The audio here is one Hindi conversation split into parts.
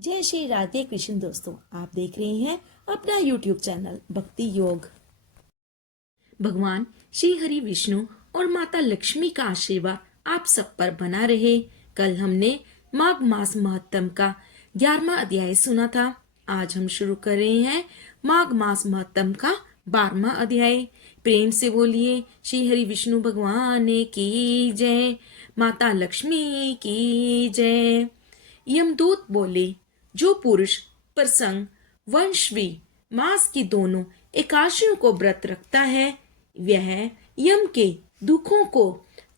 जय श्री राधे कृष्ण दोस्तों, आप देख रहे हैं अपना YouTube चैनल भक्ति योग। भगवान श्री हरि विष्णु और माता लक्ष्मी का आशीर्वाद आप सब पर बना रहे। कल हमने माघ मास महत्तम का 11वां अध्याय सुना था। आज हम शुरू कर रहे हैं माघ मास महत्तम का 12वां अध्याय। प्रेम से बोलिए श्री हरि विष्णु भगवान की जय, माता लक्ष्मी की जय। यमदूत बोले, जो पुरुष प्रसंग वंशवी मास की दोनों एकादशियों को व्रत रखता है, वह यम के दुखों को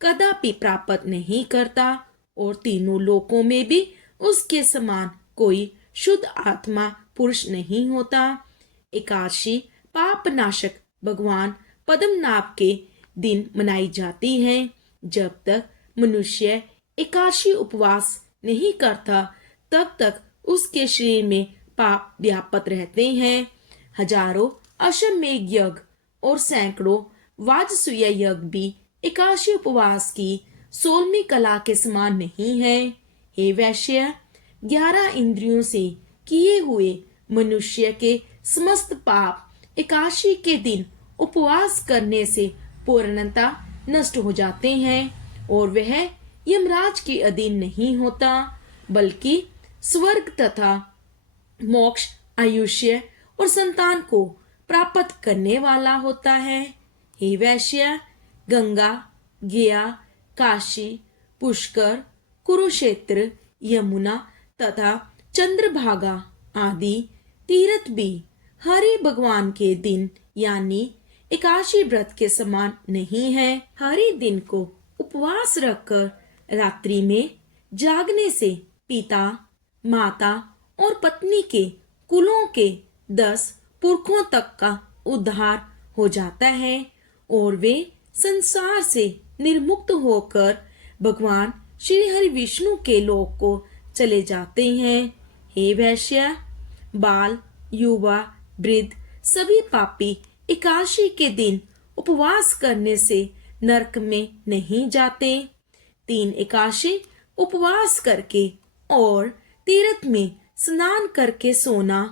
कदापि प्राप्त नहीं करता और तीनों लोकों में भी उसके समान कोई शुद्ध आत्मा पुरुष नहीं होता। एकादशी पाप नाशक भगवान पद्मनाभ के दिन मनाई जाती है। जब तक मनुष्य एकादशी उपवास नहीं करता तब तक उसके शरीर में पाप व्याप्त रहते हैं। हजारों अश्वमेध यज्ञ और सैकड़ों वाजसूय यज्ञ भी एकादशी उपवास की 16वीं कला के समान नहीं है। हे वैश्य, 11 इंद्रियों से किए हुए मनुष्य के समस्त पाप एकादशी के दिन उपवास करने से पूर्णतः नष्ट हो जाते हैं और वह यमराज के अधीन नहीं होता, बल्कि स्वर्ग तथा मोक्ष, आयुष्य और संतान को प्राप्त करने वाला होता है। हे वैश्य, गंगा, गया, काशी, पुष्कर, कुरुक्षेत्र, यमुना तथा चंद्रभागा आदि तीर्थ भी हरि भगवान के दिन यानी एकादशी व्रत के समान नहीं है। हरि दिन को उपवास रखकर रात्रि में जागने से पिता, माता और पत्नी के कुलों के 10 पुरखों तक का उद्धार हो जाता है और वे संसार से निर्मुक्त होकर भगवान श्री हरि विष्णु के लोक को चले जाते हैं। हे वैश्य, बाल, युवा, वृद्ध सभी पापी एकादशी के दिन उपवास करने से नरक में नहीं जाते। 3 एकादशी उपवास करके और तीर्थ में स्नान करके सोना,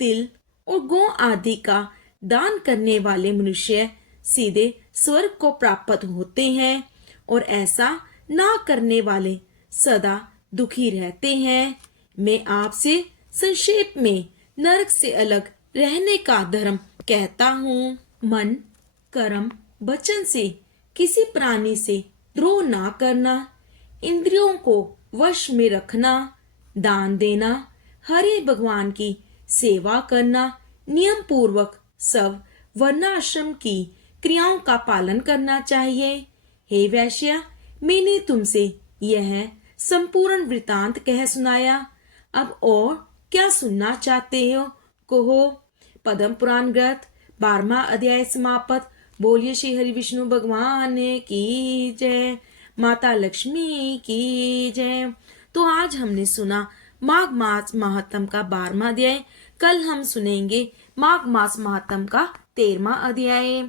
तिल और गौ आदि का दान करने वाले मनुष्य सीधे स्वर्ग को प्राप्त होते हैं और ऐसा ना करने वाले सदा दुखी रहते हैं। मैं आपसे संक्षेप में नरक से अलग रहने का धर्म कहता हूँ। मन, कर्म, वचन से किसी प्राणी से द्रोह ना करना, इंद्रियों को वश में रखना, दान देना, हरि भगवान की सेवा करना, नियम पूर्वक सब वर्णाश्रम की क्रियाओं का पालन करना चाहिए। हे वैश्य, मैंने तुमसे यह संपूर्ण वृतांत कह सुनाया। अब और क्या सुनना चाहते हो कहो। पद्म पुराण ग्रंथ 12वां अध्याय समाप्त। बोलिए श्री हरि विष्णु भगवान की जय, माता लक्ष्मी की जय। तो आज हमने सुना माघ मास महात्म का 12वां अध्याय। कल हम सुनेंगे माघ मास महात्म का 13वां अध्याय।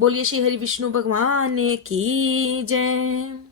बोलिए श्री हरि विष्णु भगवान की जय।